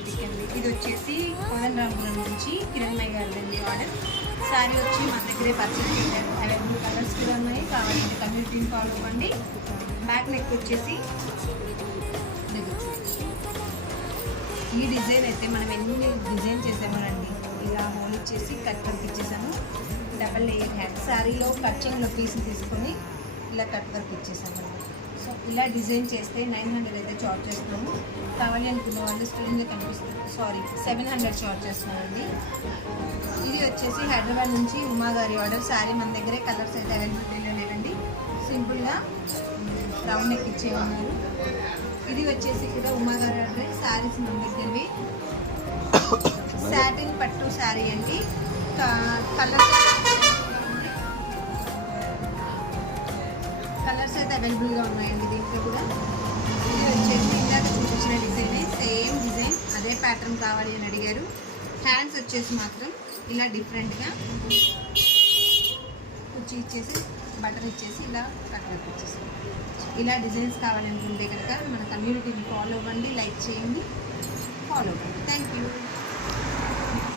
Boutique అండి. ఇది వచ్చేసి కోదండరామపురం నుంచి కిరణ్మయ్య గారిదండి ఆర్డర్. శారీ వచ్చి మన దగ్గరే పర్చేస్ చేశారు. అవైలబుల్ కలర్స్ కూడా ఉన్నాయి. కావాలంటే కమ్యూనిటీని ఫాలో అవ్వండి. బ్యాక్ నెక్ వచ్చేసి ఈ డిజైన్ అయితే మనం ఎన్ని డిజైన్ చేసామోనండి. ఇలా హోల్ ఇచ్చేసి కట్ వర్క్ ఇచ్చేసాము. డబల్ లేయర్ హ్యాండ్ శారీలో కట్చింగ్లో పీసులు తీసుకొని ఇలా కట్ వర్క్ ఇచ్చేసాము. సో ఇలా డిజైన్ చేస్తే 900 అయితే చార్జ్ చేస్తున్నాము. కావాలి అనుకున్న వాళ్ళు స్క్రీన్గా కనిపిస్తుంది. 700 చార్జ్ చేస్తున్నామండి. ఇది వచ్చేసి హైదరాబాద్ నుంచి ఉమా గారి ఆర్డర్. శారీ మన దగ్గరే కలర్స్ అయితే అవైలబిలిటీలో లేదండి. సింపుల్గా రౌండ్ నెక్ ఇచ్చేయమన్నారు. ఇది వచ్చేసి కూడా ఉమా గారి ఆర్డర్. శారీస్ మన దగ్గరవి సాటిన్ పట్టు శారీ అండి. కలర్స్ అయితే అవైలబుల్గా ఉన్నాయండి దీంట్లో కూడా. ఇది వచ్చేసి ఇందాక చూపించిన డిజైనే, సేమ్ డిజైన్ అదే ప్యాటర్న్ కావాలి అని అడిగారు. హ్యాండ్స్ వచ్చేసి మాత్రం ఇలా డిఫరెంట్గా కుచ్చి ఇచ్చేసి బటన్ ఇచ్చేసి ఇలా కట్ వర్క్ ఇచ్చేసి ఇలా డిజైన్స్ కావాలనుకుంటే కనుక మన కమ్యూనిటీని ఫాలో అవ్వండి, లైక్ చేయండి, ఫాలో అవ్వండి. Thank you.